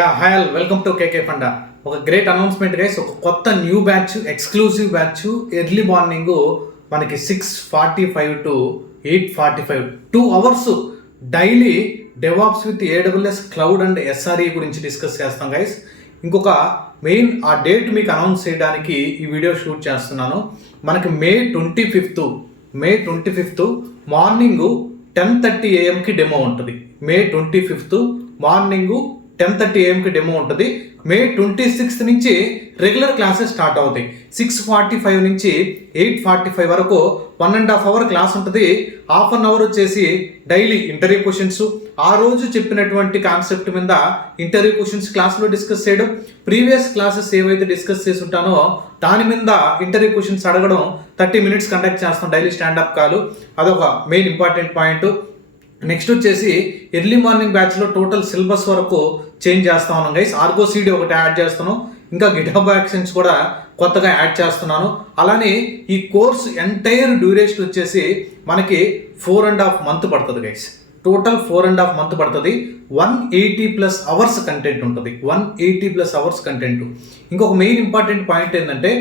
Hi all, welcome to KK funda. ఒక great announcement guys. ఒక కొత్త new batch, exclusive batch. Early morning మనకి 6:45 to 8:45 2 hours daily DevOps with AWS cloud and SRE గురించి discuss చేస్తాం guys. ఇంకొక main ఆ date మీకు అనౌన్స్ చేయడానికి ఈ వీడియో షూట్ చేస్తున్నాను. మనకి మే 25 మార్నింగ్ 10:30 AM డెమో ఉంటుంది. మే 25 మార్నింగ్ 10:30 AM డెమో ఉంటుంది. మే 26 నుంచి రెగ్యులర్ క్లాసెస్ స్టార్ట్ అవుతాయి. 6:45 నుంచి 8:45 వరకు 1.5 hour క్లాస్ ఉంటుంది. హాఫ్ అన్ అవర్ వచ్చేసి డైలీ ఇంటర్వ్యూ క్వశ్చన్స్, ఆ రోజు చెప్పినటువంటి కాన్సెప్ట్ మీద ఇంటర్వ్యూ క్వశ్చన్స్ క్లాస్లో డిస్కస్ చేయడం, ప్రీవియస్ క్లాసెస్ ఏవైతే డిస్కస్ చేసి ఉంటానో దాని మీద ఇంటర్వ్యూ క్వశ్చన్స్ అడగడం. 30 minutes కండక్ట్ చేస్తాం డైలీ స్టాండప్ కాల్. అదొక మెయిన్ ఇంపార్టెంట్ పాయింట్. నెక్స్ట్ వచ్చేసి ఎర్లీ మార్నింగ్ బ్యాచ్లో టోటల్ సిలబస్ వరకు చేంజ్ చేస్తా ఉన్నాం గైస్. ఆర్గో సీడీ ఒకటి యాడ్ చేస్తాను, ఇంకా గిట్హబ్ యాక్షన్స్ కూడా కొత్తగా యాడ్ చేస్తున్నాను. అలానే ఈ కోర్స్ ఎంటైర్ డ్యూరేషన్ వచ్చేసి మనకి 4.5 months పడుతుంది గైస్. టోటల్ 4.5 months పడుతుంది. 180+ hours కంటెంట్ ఉంటుంది. 180+ hours కంటెంట్. ఇంకొక మెయిన్ ఇంపార్టెంట్ పాయింట్ ఏంటంటే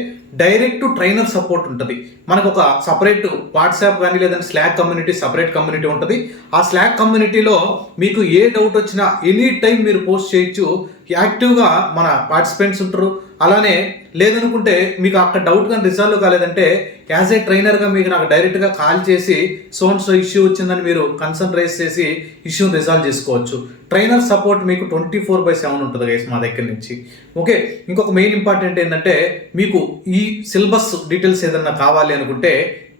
డైరెక్ట్ ట్రైనర్ సపోర్ట్ ఉంటుంది. మనకు ఒక సపరేట్ వాట్సాప్ కానీ లేదంటే స్లాక్ కమ్యూనిటీ, సపరేట్ కమ్యూనిటీ ఉంటుంది. ఆ స్లాక్ కమ్యూనిటీలో మీకు ఏ డౌట్ వచ్చినా ఎనీ టైం మీరు పోస్ట్ చేయొచ్చు. యాక్టివ్గా మన పార్టిసిపెంట్స్ ఉంటారు. అలానే లేదనుకుంటే మీకు అక్కడ డౌట్ కానీ రిజాల్వ్ కాలేదంటే యాజ్ ఏ ట్రైనర్గా మీకు నాకు డైరెక్ట్గా కాల్ చేసి సో ఇష్యూ వచ్చిందని మీరు కన్సర్న్ రైజ్ చేసి ఇష్యూని రిజాల్వ్ చేసుకోవచ్చు. ట్రైనర్ సపోర్ట్ మీకు 24/7 ఉంటుంది గైస్ మా దగ్గర నుంచి. ఓకే, ఇంకొక మెయిన్ ఇంపార్టెంట్ ఏంటంటే మీకు ఈ సిలబస్ డీటెయిల్స్ ఏదన్నా కావాలి అనుకుంటే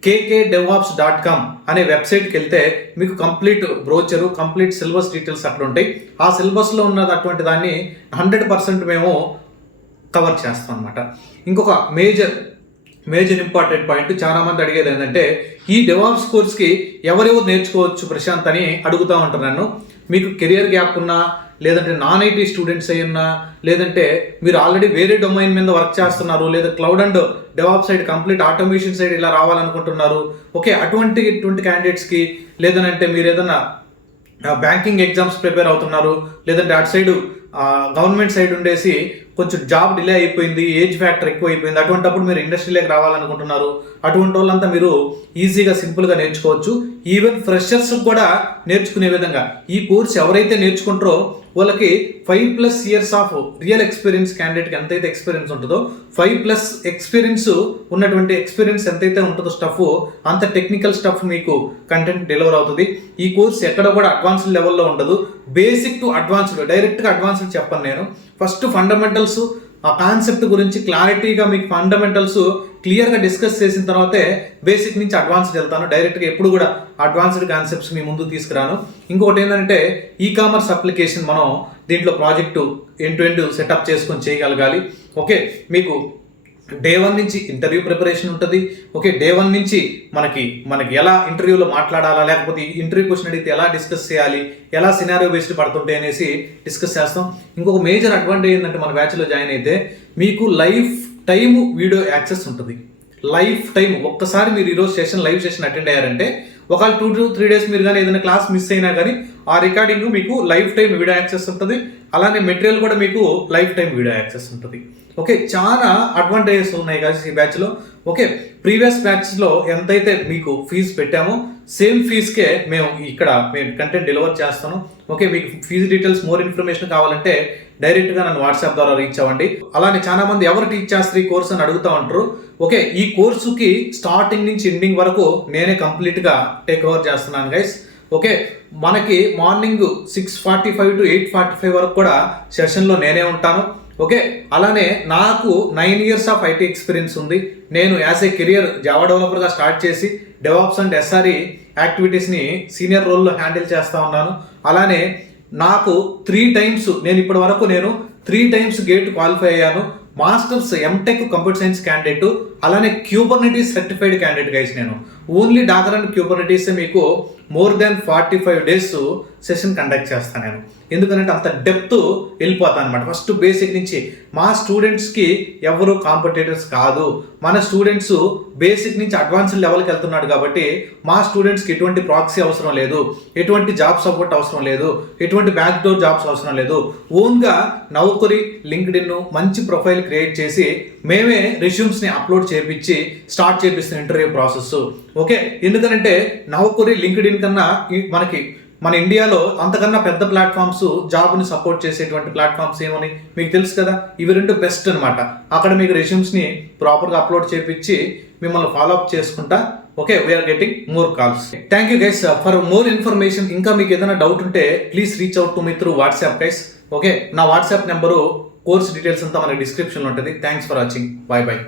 kkdevops.com అనే వెబ్సైట్కి వెళ్తే మీకు complete brochure, complete syllabus details అక్కడ ఉంటాయి. ఆ సిలబస్లో ఉన్నది అటువంటి దాన్ని 100% మేము కవర్ చేస్తాం అనమాట. ఇంకొక మేజర్ ఇంపార్టెంట్ పాయింట్, చాలా మంది అడిగేది ఏంటంటే ఈ డెవాప్స్ కోర్స్కి ఎవరెవరు నేర్చుకోవచ్చు ప్రశాంత్ అని అడుగుతూ ఉంటారు నన్ను. మీకు కెరియర్ గ్యాప్ ఉన్నా, లేదంటే నాన్ ఐటీ స్టూడెంట్స్ అయ్యున్నా, లేదంటే మీరు ఆల్రెడీ వేరే డొమైన్ మీద వర్క్ చేస్తున్నారు, లేదా cloud and DevOps side, complete automation side ఇలా రావాలనుకుంటున్నారు. ఓకే, అటువంటి క్యాండిడేట్స్కి, లేదనంటే మీరు ఏదైనా బ్యాంకింగ్ ఎగ్జామ్స్ ప్రిపేర్ అవుతున్నారు, లేదంటే అటు సైడ్ గవర్నమెంట్ సైడ్ ఉండేసి కొంచెం జాబ్ డిలే అయిపోయింది, ఏజ్ ఫ్యాక్టర్ ఎక్కువ అయిపోయింది, అటువంటిప్పుడు మీరు ఇండస్ట్రీలోకి రావాలనుకుంటున్నారు, అటువంటి వాళ్ళంతా మీరు ఈజీగా సింపుల్గా నేర్చుకోవచ్చు. ఈవెన్ ఫ్రెషర్స్ కూడా నేర్చుకునే విధంగా ఈ కోర్స్ ఎవరైతే నేర్చుకుంటారో వాళ్ళకి 5+ years ఆఫ్ రియల్ ఎక్స్పీరియన్స్, క్యాండిడేట్కి ఎంతైతే ఎక్స్పీరియన్స్ ఉంటుందో 5+ ఎక్స్పీరియన్స్ ఉన్నటువంటి ఎక్స్పీరియన్స్ ఎంతైతే ఉంటుందో స్టఫ్, అంత టెక్నికల్ స్టఫ్ మీకు కంటెంట్ డెలివర్ అవుతుంది. ఈ కోర్స్ ఎక్కడ కూడా అడ్వాన్స్డ్ లెవెల్లో ఉండదు. బేసిక్ టు అడ్వాన్స్డ్, డైరెక్ట్గా అడ్వాన్స్డ్ చెప్పను నేను. ఫస్ట్ ఫండమెంటల్స్, ఆ కాన్సెప్ట్ గురించి క్లారిటీగా మీకు ఫండమెంటల్స్ క్లియర్గా డిస్కస్ చేసిన తర్వాతే బేసిక్ నుంచి అడ్వాన్స్డ్ వెళ్తాను. డైరెక్ట్గా ఎప్పుడు కూడా అడ్వాన్స్డ్ కాన్సెప్ట్స్ మీ ముందు తీసుకురాను. ఇంకొకటి ఏంటంటే ఈకామర్స్ అప్లికేషన్ మనం దీంట్లో ప్రాజెక్టు ఎండ్ సెటప్ చేసుకొని చేయగలగాలి. ఓకే, మీకు డే 1 నుంచి ఇంటర్వ్యూ ప్రిపరేషన్ ఉంటుంది. ఓకే, డే 1 నుంచి మనకి ఎలా ఇంటర్వ్యూలో మాట్లాడాలా, లేకపోతే ఇంటర్వ్యూ క్వశ్చన్ అడిగితే ఎలా డిస్కస్ చేయాలి, ఎలా సినారియో బేస్డ్ పడుతుంటాయి అనేసి డిస్కస్ చేస్తాం. ఇంకొక మేజర్ అడ్వాంటేజ్ ఏంటంటే మన బ్యాచ్లో జాయిన్ అయితే మీకు లైఫ్ టైం వీడియో యాక్సెస్ ఉంటుంది. లైఫ్ టైం ఒక్కసారి మీరు ఈరోజు లైవ్ సెషన్ అటెండ్ అయ్యారంటే ఒకవేళ 2 to 3 days మీరు కానీ ఏదైనా క్లాస్ మిస్ అయినా కానీ ఆ రికార్డింగ్ మీకు లైఫ్ టైం వీడియో యాక్సెస్ ఉంటుంది. అలానే మెటీరియల్ కూడా మీకు లైఫ్ టైం వీడియో యాక్సెస్ ఉంటుంది. ఓకే, చాలా అడ్వాంటేజెస్ ఉన్నాయి కదా ఈ బ్యాచ్లో. ఓకే, ప్రీవియస్ బ్యాచ్లో ఎంతైతే మీకు ఫీజు పెట్టామో సేమ్ ఫీజ్కే మేము కంటెంట్ డెలివర్ చేస్తాను. ఓకే, మీకు ఫీజు డీటెయిల్స్, మోర్ ఇన్ఫర్మేషన్ కావాలంటే డైరెక్ట్గా నన్ను వాట్సాప్ ద్వారా రీచ్ అవ్వండి. అలానే చాలా మంది ఎవరు టీచ్ చేస్తారు ఈ కోర్స్ అని అడుగుతూ ఉంటారు. ఓకే, ఈ కోర్సుకి స్టార్టింగ్ నుంచి ఎండింగ్ వరకు నేనే కంప్లీట్గా టేక్ ఓవర్ చేస్తున్నాను గైస్. ఓకే, మనకి మార్నింగ్ 6:45 to 8:45 వరకు కూడా సెషన్లో నేనే ఉంటాను. ఓకే, అలానే నాకు 9 years ఆఫ్ ఐటీ ఎక్స్పీరియన్స్ ఉంది. నేను యాజ్ ఏ కెరియర్ జావా డెవలపర్గా స్టార్ట్ చేసి డెవాప్స్ అండ్ SRE యాక్టివిటీస్ని సీనియర్ రోల్లో హ్యాండిల్ చేస్తూ ఉన్నాను. అలానే నాకు 3 times నేను 3 times గేట్ క్వాలిఫై అయ్యాను. Masters MTech computer science candidate, అలానే క్యూబర్నెటీస్ సర్టిఫైడ్ క్యాండిడేట్ గైస్ నేను. ఓన్లీ డాకర్ అండ్ క్యూబర్నెటీస్ మీకు more than 45 days session conduct చేస్తాను నేను. ఎందుకంటే అంత డెప్త్ వెళ్ళిపోతాను అనమాట. ఫస్ట్ బేసిక్ నుంచి మా స్టూడెంట్స్కి ఎవరు కాంపిటేటర్స్ కాదు, మన స్టూడెంట్స్ బేసిక్ నుంచి అడ్వాన్స్డ్ లెవెల్కి వెళ్తున్నాడు కాబట్టి మా స్టూడెంట్స్కి ఎటువంటి ప్రాక్సీ అవసరం లేదు, ఎటువంటి జాబ్ సపోర్ట్ అవసరం లేదు, ఎటువంటి బ్యాక్ డోర్ జాబ్స్ అవసరం లేదు. ఓన్గా నౌకరీ, లింక్డ్ఇన్ మంచి ప్రొఫైల్ క్రియేట్ చేసి మేమే రెజ్యూమ్స్ని అప్లోడ్ చేపించి స్టార్ట్ చేపిస్తున్న ఇంటర్వ్యూ ప్రాసెస్. ఓకే, ఎందుకంటే నౌకరీ, లింక్డ్ఇన్ కన్నా మనకి మన ఇండియాలో అంతకన్నా పెద్ద ప్లాట్ఫామ్స్ జాబ్ని సపోర్ట్ చేసేటువంటి ప్లాట్ఫామ్స్ ఏమని మీకు తెలుసు కదా. ఇవి రెండు బెస్ట్ అనమాట. అక్కడ మీకు రెజ్యూమ్స్ని ప్రాపర్గా అప్లోడ్ చేపించి మిమ్మల్ని ఫాలో అప్ చేసుకుంటా. Okay, we're getting more calls. Thank you guys for more information. ఇంకా మీకు ఏదైనా డౌట్ ఉంటే please reach out to me through WhatsApp guys. Okay, నా వాట్సాప్ నెంబరు, కోర్స్ డీటెయిల్స్ అంతా మన డిస్క్రిప్షన్లో ఉంటుంది. Thanks for watching. Bye bye.